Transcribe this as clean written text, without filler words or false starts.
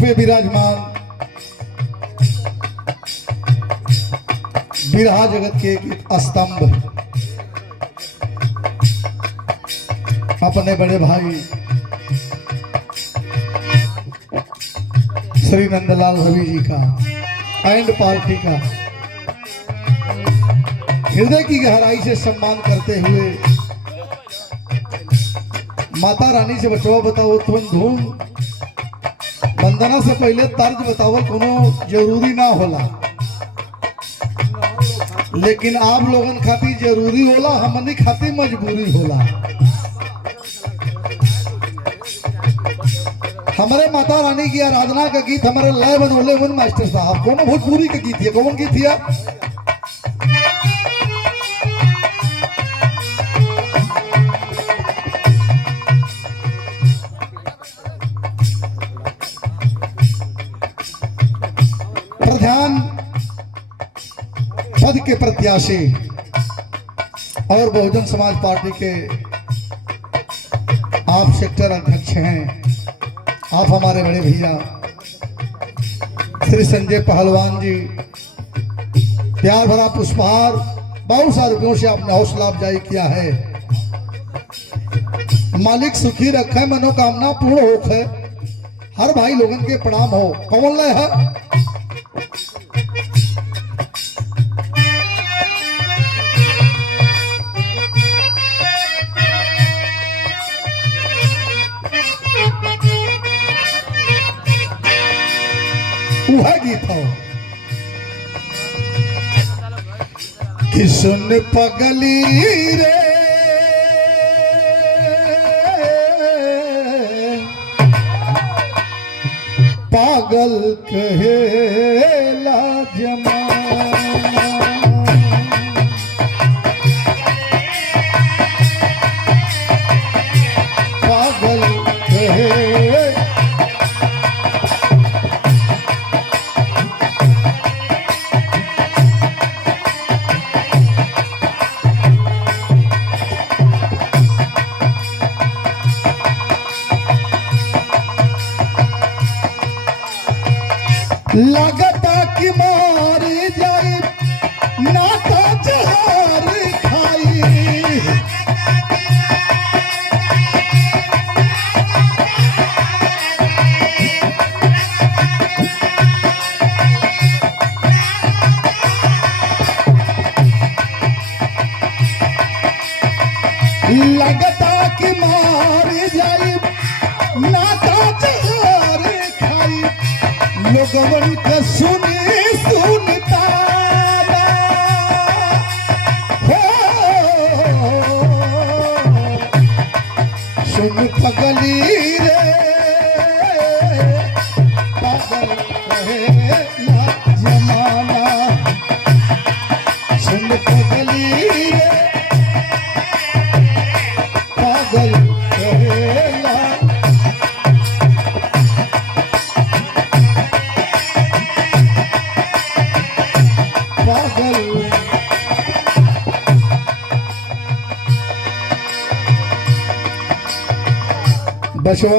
पे विराजमान बिरहा जगत के एक स्तंभ अपने बड़े भाई श्री नंदलाल रवि जी का एंड पार्टी का हृदय की गहराई से सम्मान करते हुए माता रानी से बचवा बताओ तुम धूम वंदना से पहले तर्ज बतावल कोनो जरूरी ना होला, लेकिन आप लोगन खातिर जरूरी होला, हमनी खातिर मजबूरी होला। हमारे माता रानी की आराधना का गीत हमारे लय बनोले वन मास्टर साहब कौन भोजपुरी का गीत है, कौन गीत है? प्रधान पद के प्रत्याशी और बहुजन समाज पार्टी के आप सेक्टर अध्यक्ष हैं, आप हमारे बड़े भैया श्री संजय पहलवान जी, प्यार भरा पुष्पहार बहुत सारे रुपयों से आपने हौसला अफजाई किया है। मालिक सुखी रखे, मनोकामना पूर्ण होखे, हर भाई लोगन के प्रणाम हो। कौन लय है? वह गीत हो कि सुन पगली रे पागल कहेला जमाना, पागल कहे लगता कि मार जाए नाता जहर खाई, लगता कि मार जाए नाता जहर खाई, लोगवन का सुनी सुनता हो, सुन पगली रे पागल कहेला जमाना, सुन पगली रे पागल कहेला बचवा।